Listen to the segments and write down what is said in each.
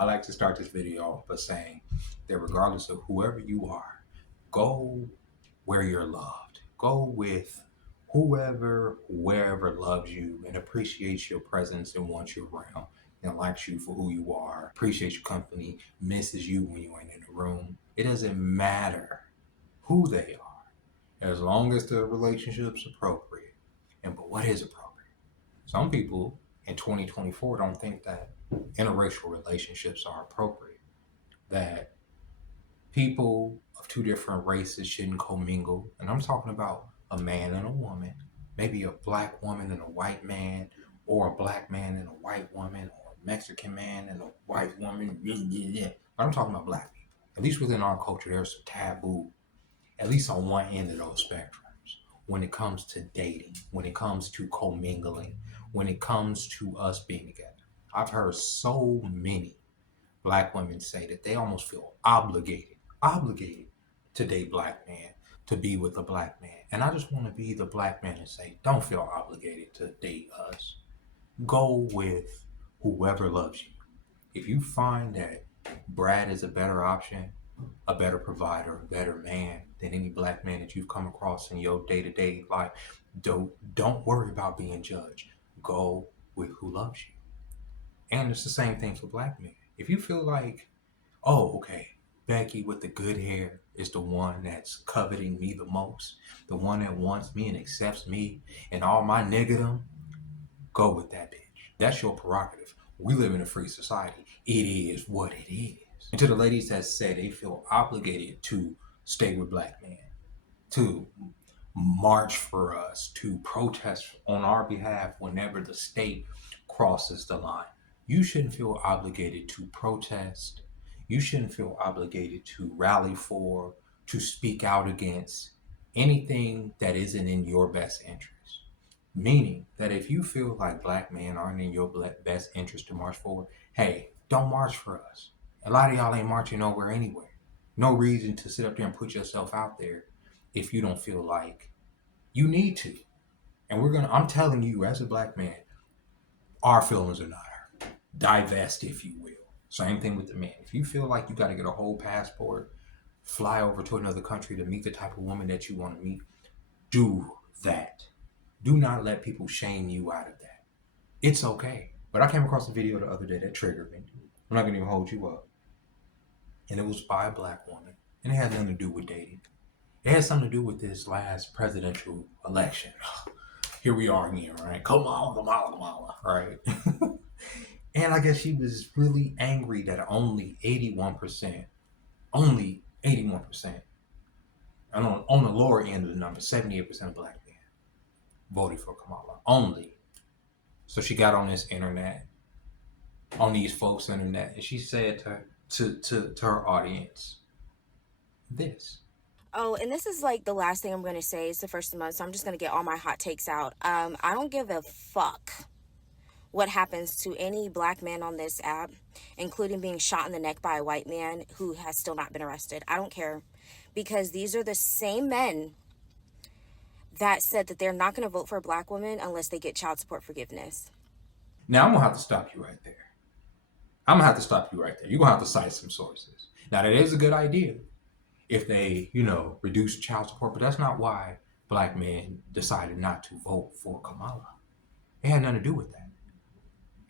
I like to start this video off by saying that regardless of whoever you are, go where you're loved. Go with wherever loves you and appreciates your presence and wants you around and likes you for who you are, appreciates your company, misses you when you ain't in the room. It doesn't matter who they are, as long as the relationship's appropriate. But what is appropriate? Some people in 2024 don't think that interracial relationships are appropriate, that people of two different races shouldn't commingle. And I'm talking about a man and a woman, maybe a black woman and a white man, or a black man and a white woman, or a Mexican man and a white woman. But I'm talking about black people. At least within our culture, there's some taboo, at least on one end of those spectrums, when it comes to dating, when it comes to commingling, when it comes to us being together. I've heard so many black women say that they almost feel obligated to date black men, to be with a black man. And I just want to be the black man and say, don't feel obligated to date us. Go with whoever loves you. If you find that Brad is a better option, a better provider, a better man than any black man that you've come across in your day-to-day life, don't worry about being judged. Go with who loves you. And it's the same thing for black men. If you feel like, oh, okay, Becky with the good hair is the one that's coveting me the most, the one that wants me and accepts me and all my niggerdom, go with that bitch. That's your prerogative. We live in a free society. It is what it is. And to the ladies that say they feel obligated to stay with black men, to march for us, to protest on our behalf whenever the state crosses the line, you shouldn't feel obligated to protest. You shouldn't feel obligated to rally for, to speak out against anything that isn't in your best interest. Meaning that if you feel like black men aren't in your best interest to march for, hey, don't march for us. A lot of y'all ain't marching nowhere anywhere. No reason to sit up there and put yourself out there if you don't feel like you need to. And I'm telling you as a black man, our feelings are not hurt. Divest, if you will. Same thing with the man. If you feel like you got to get a whole passport, fly over to another country to meet the type of woman that you want to meet, do that. Do not let people shame you out of that. It's okay. But I came across a video the other day that triggered me. I'm not going to even hold you up. And it was by a black woman. And it had nothing to do with dating. It had something to do with this last presidential election. Here we are again, right? Kamala, right? And I guess she was really angry that only 81%, and on the lower end of the number, 78% of black men voted for Kamala. Only. So she got on this internet, on these folks' internet, and she said to her audience this. Oh, and this is like the last thing I'm going to say. It's the first of the month, so I'm just going to get all my hot takes out. I don't give a fuck what happens to any black man on this app, including being shot in the neck by a white man who has still not been arrested. I don't care, because these are the same men that said that they're not going to vote for a black woman unless they get child support forgiveness. Now I'm going to have to stop you right there. You're going to have to cite some sources. Now that is a good idea if they, reduce child support, but that's not why black men decided not to vote for Kamala. It had nothing to do with that.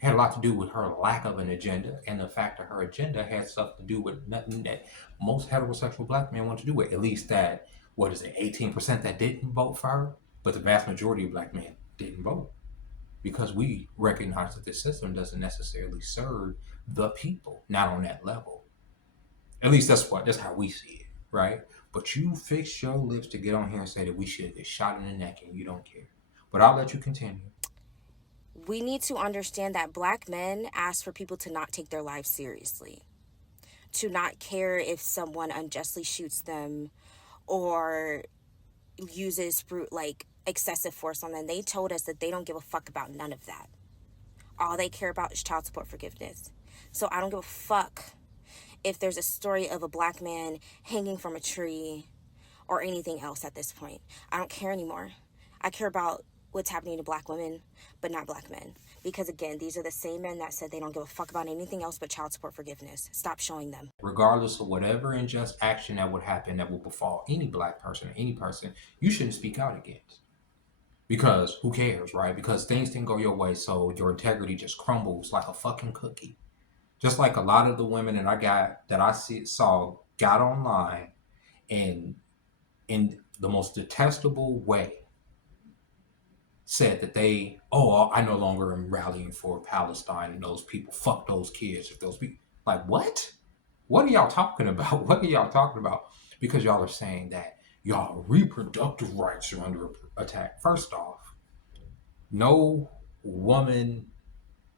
It had a lot to do with her lack of an agenda, and the fact that her agenda had stuff to do with nothing that most heterosexual black men want to do with. At least that, 18% that didn't vote for her, but the vast majority of black men didn't vote. Because we recognize that this system doesn't necessarily serve the people, not on that level. At least that's how we see it, right? But you fix your lips to get on here and say that we should get shot in the neck and you don't care. But I'll let you continue. We need to understand that black men ask for people to not take their lives seriously, to not care if someone unjustly shoots them or uses excessive force on them. They told us that they don't give a fuck about none of that. All they care about is child support forgiveness. So I don't give a fuck if there's a story of a black man hanging from a tree or anything else at this point. I don't care anymore. I care about what's happening to black women, but not black men. Because again, these are the same men that said they don't give a fuck about anything else but child support forgiveness. Stop showing them. Regardless of whatever unjust action that would happen that will befall any black person or any person, you shouldn't speak out against. Because who cares, right? Because things didn't go your way, so your integrity just crumbles like a fucking cookie. Just like a lot of the women that I saw got online and in the most detestable way said that I no longer am rallying for Palestine and those people. Fuck those kids. If those people, like, what? What are y'all talking about? What are y'all talking about? Because y'all are saying that y'all reproductive rights are under attack. First off, no woman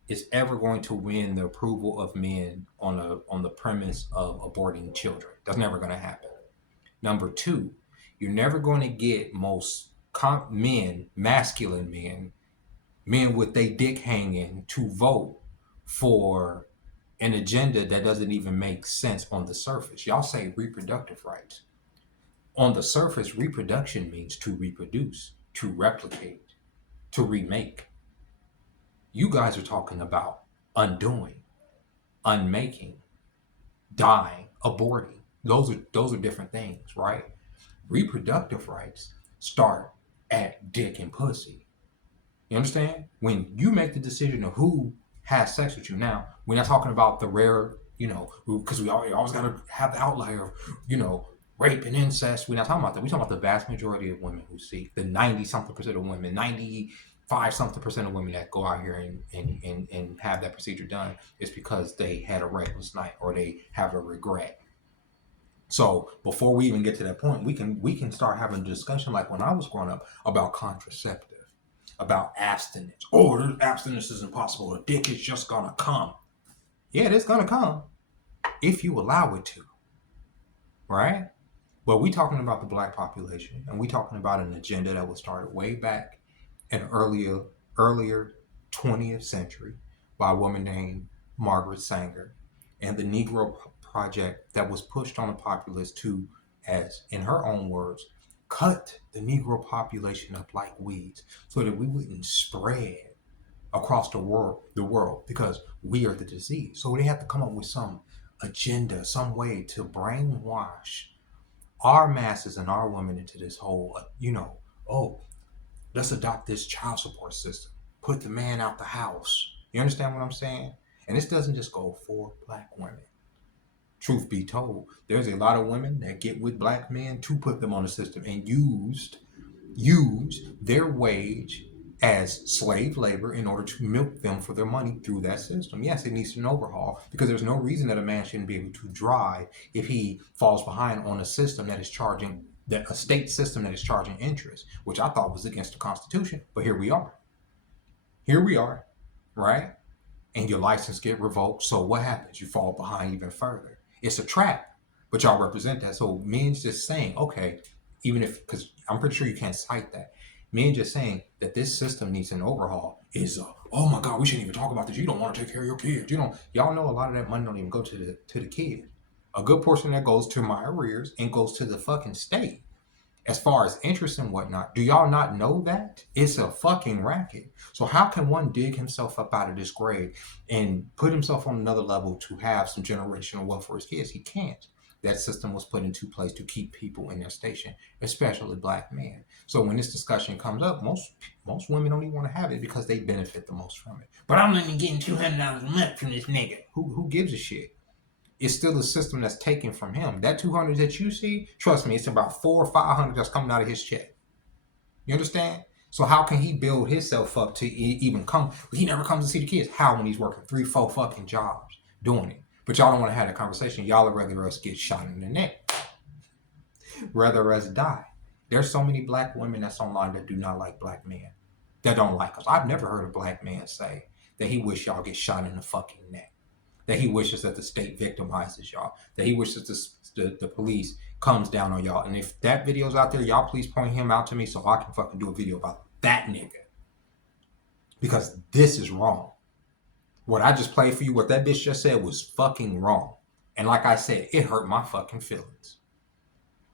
is ever going to win the approval of men on the premise of aborting children. That's never going to happen. Number two, you're never going to get most men, masculine men with their dick hanging, to vote for an agenda that doesn't even make sense on the surface. Y'all say reproductive rights. On the surface, reproduction means to reproduce, to replicate, to remake. You guys are talking about undoing, unmaking, dying, aborting. Those are different things, right? Reproductive rights start at dick and pussy. You understand? When you make the decision of who has sex with you, now we're not talking about the rare, because we always got to have the outlier of, rape and incest. We're not talking about that. We're talking about the vast majority of women who seek, the 90 something percent of women, 95 something percent of women that go out here and have that procedure done is because they had a reckless night or they have a regret. So before we even get to that point, we can start having a discussion like when I was growing up about contraceptive, about abstinence. Oh, abstinence is impossible. The dick is just gonna come. Yeah, it's gonna come if you allow it to, right? But we talking about the black population, and we talking about an agenda that was started way back in earlier 20th century by a woman named Margaret Sanger, and the Negro Project that was pushed on the populace to, as in her own words, cut the Negro population up like weeds so that we wouldn't spread across the world because we are the disease. So they have to come up with some agenda, some way to brainwash our masses and our women into this whole, oh, let's adopt this child support system. Put the man out the house. You understand what I'm saying? And this doesn't just go for black women. Truth be told, there's a lot of women that get with black men to put them on the system and use their wage as slave labor in order to milk them for their money through that system. Yes, it needs an overhaul because there's no reason that a man shouldn't be able to drive if he falls behind on a system that is charging, that a state system that is charging interest, which I thought was against the Constitution. But here we are. Right? And your license get revoked. So what happens? You fall behind even further. It's a trap, but y'all represent that. So men's just saying, okay, even if, because I'm pretty sure you can't cite that. Men just saying that this system needs an overhaul is, oh my God, we shouldn't even talk about this. You don't want to take care of your kids. Y'all know a lot of that money don't even go to the kid. A good portion that goes to my arrears and goes to the fucking state. As far as interest and whatnot, do y'all not know that? It's a fucking racket. So how can one dig himself up out of this grave and put himself on another level to have some generational wealth for his kids? He can't. That system was put into place to keep people in their station, especially black men. So when this discussion comes up, most women don't even want to have it because they benefit the most from it. But I'm only getting $200 a month from this nigga. Who gives a shit? It's still a system that's taken from him. That 200 that you see, trust me, it's about 400 or 500 that's coming out of his check. You understand? So how can he build himself up to even come? He never comes to see the kids. How when he's working 3-4 fucking jobs doing it? But y'all don't want to have that conversation. Y'all would rather us get shot in the neck. Rather us die. There's so many black women that's online that do not like black men. That don't like us. I've never heard a black man say that he wish y'all get shot in the fucking neck. That he wishes that the state victimizes y'all. That he wishes the police comes down on y'all. And if that video's out there, y'all please point him out to me so I can fucking do a video about that nigga. Because this is wrong. What I just played for you, what that bitch just said was fucking wrong. And like I said, it hurt my fucking feelings.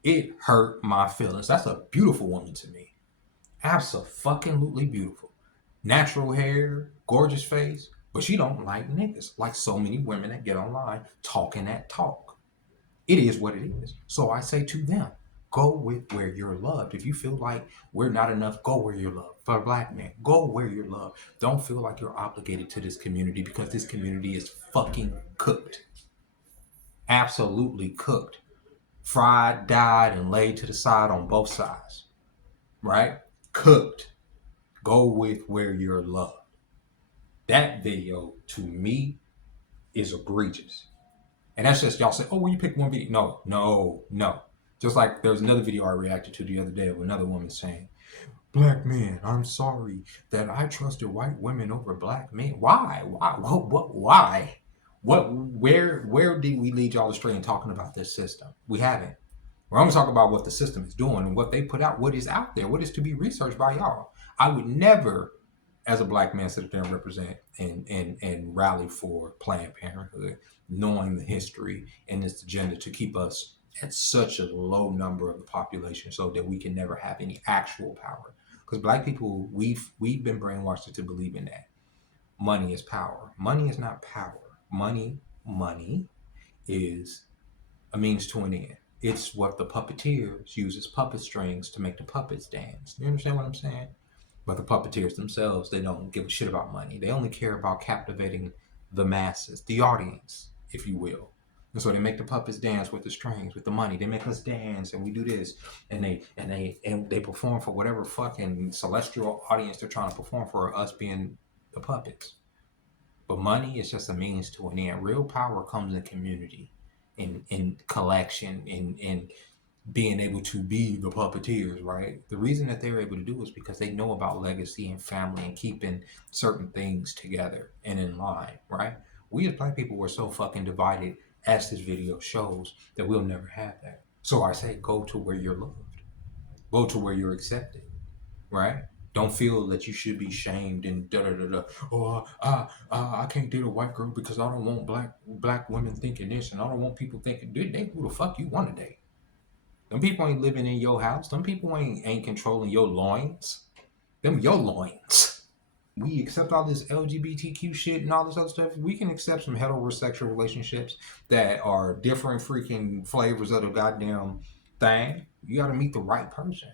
It hurt my feelings. That's a beautiful woman to me. Absolutely beautiful. Natural hair, gorgeous face, but she don't like niggas, like so many women that get online talking that talk. It is what it is. So I say to them, go with where you're loved. If you feel like we're not enough, go where you're loved. For black men, go where you're loved. Don't feel like you're obligated to this community because this community is fucking cooked. Absolutely cooked. Fried, dyed, and laid to the side on both sides. Right? Cooked. Go with where you're loved. That video, to me, is egregious. And that's just y'all say, oh, well, you pick one video. No, no, no. Just like there's another video I reacted to the other day of another woman saying, black men, I'm sorry that I trusted white women over black men. Why? Why? What? Why? What? Where did we lead y'all astray in talking about this system? We haven't. We're only talking about what the system is doing and what they put out, what is out there, what is to be researched by y'all. I would never, as a black man, sit there and represent and rally for Planned Parenthood, knowing the history and its agenda to keep us at such a low number of the population so that we can never have any actual power. Because black people, we've been brainwashed into believing that money is power. Money is not power. Money is a means to an end. It's what the puppeteers use as puppet strings to make the puppets dance. You understand what I'm saying? But the puppeteers themselves, they don't give a shit about money. They only care about captivating the masses, the audience, if you will. And so they make the puppets dance with the strings, with the money. They make us dance, and we do this, and they perform for whatever fucking celestial audience they're trying to perform for, us being the puppets. But money is just a means to an end. Real power comes in community, in collection, in being able to be the puppeteers, right? The reason that they're able to do it is because they know about legacy and family and keeping certain things together and in line, right? We as black people were so fucking divided, as this video shows, that we'll never have that. So I say, go to where you're loved, go to where you're accepted, right? Don't feel that you should be shamed and da da da da. Oh, I can't date a white girl because I don't want black women thinking this, and I don't want people thinking. Dude, date who the fuck you want to date. Them people ain't living in your house. Them people ain't controlling your loins. Them your loins. We accept all this LGBTQ shit and all this other stuff. We can accept some heterosexual relationships that are different freaking flavors of the goddamn thing. You gotta meet the right person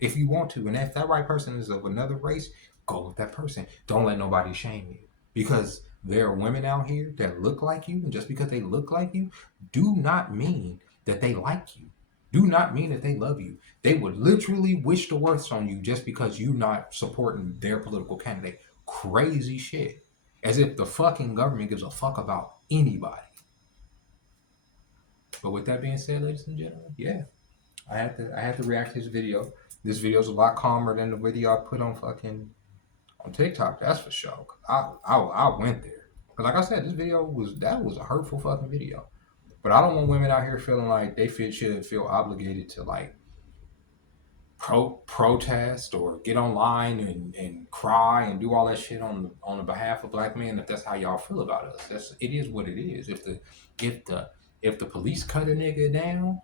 if you want to. And if that right person is of another race, go with that person. Don't let nobody shame you. Because there are women out here that look like you, and just because they look like you, do not mean that they like you. Do not mean that they love you. They would literally wish the worst on you just because you're not supporting their political candidate. Crazy shit. As if the fucking government gives a fuck about anybody. But with that being said, ladies and gentlemen, yeah, I had to react to this video. This video's a lot calmer than the video I put on TikTok. That's for sure. I went there. But like I said, this video was a hurtful fucking video. But I don't want women out here feeling like they should feel obligated to like protest or get online and cry and do all that shit on the behalf of black men. If that's how y'all feel about us, it is what it is. If the police cut a nigga down,